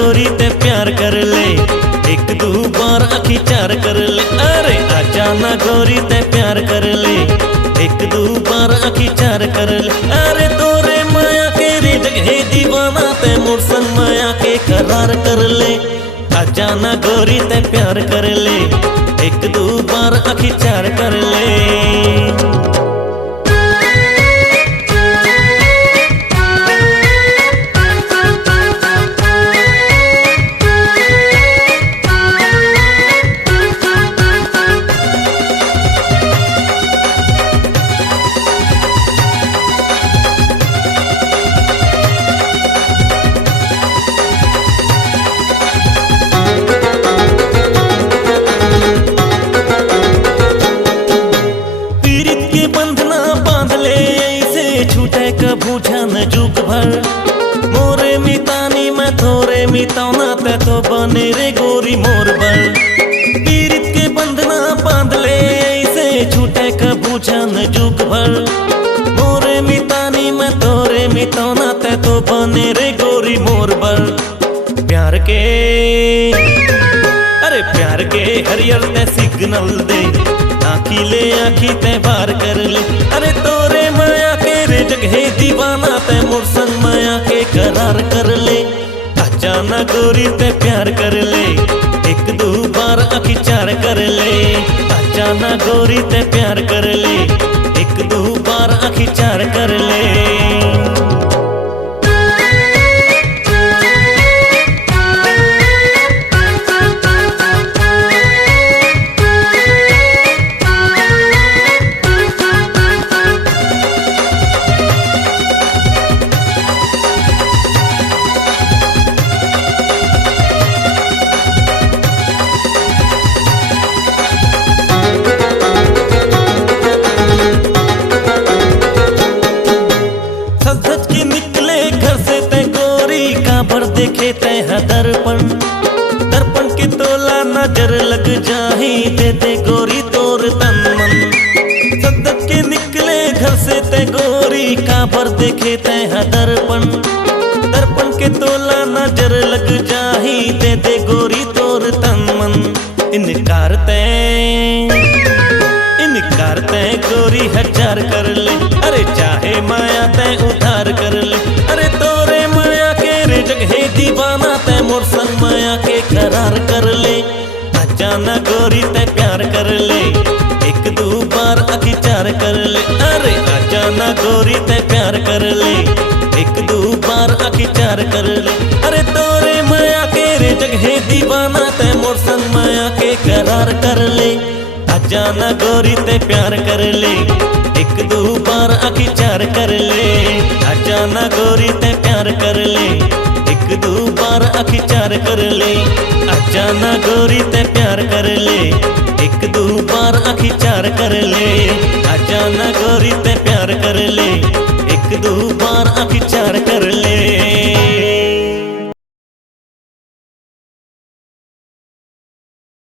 गोरी ते प्यार कर ले, एक दो बार अखी चार कर ले। अरे आजा ना गोरी ते प्यार कर ले, एक दो बार अखी चार कर ले। अरे तोरे माया के रे जगह दीवाना ते मोर संग माया के करार कर ले। आजा ना गोरी ते प्यार कर ले, एक दो बार अखी चार कर ले। बूझा न जुग भर मोरे मितानी मैं थोरे मिताना ते तो बने रे गोरी मोर बल। पीरित के बंधना बांध ले ऐसे छूटे का बूझा न जुग भर मोरे मितानी मैं थोरे मिताना ते तो बने रे गोरी मोर बल। प्यार के अरे प्यार के हरियर ते सिग्नल दे, आखी ले आखी ते बार कर ले। अरे तोरे माया के रे जगह दीवाना ते मोर संग माया के करार कर ले। आजा ना गोरी ते प्यार कर ले, एक दो बार आखी चार कर ले। आजा ना गोरी ते प्यार कर ले, एक दो बार आखी चार कर ले। देखे ते दर्पण दर्पण की तोला नजर लग जाही, दे दे गोरी तोर तन मन। सदत के निकले घर से ते गोरी काबर देखे ते दर्पण दर्पण के तोला नजर लग जाही, दे दे गोरी तोर तन मन। इनकार ते गोरी हजार कर ले, अरे चाहे माया ते उधार कर ले। अरे तोरे माया के रे जगह दीवाना ते मोर संग माया के करार कर ले। आजा ना गोरी ते प्यार कर ले, एक दो बार आखी चार कर ले। अरे आजा ना गोरी ते प्यार कर ले, एक दो बार आखी चार कर ले। अरे तोरे माया के रे जगह दीवाना ते मोर संग माया के करार कर ले। आजा ना गोरी ते प्यार कर ले, एक दो बार आखी चार कर ले। आजा ना गोरी ते प्यार कर ले, एक दो बार आखी चार कर ले। आजा ना गोरी ते प्यार कर ले, एक दो बार आखी चार कर ले। आजा ना गोरी ते प्यार कर ले, एक दो बार आखी चार कर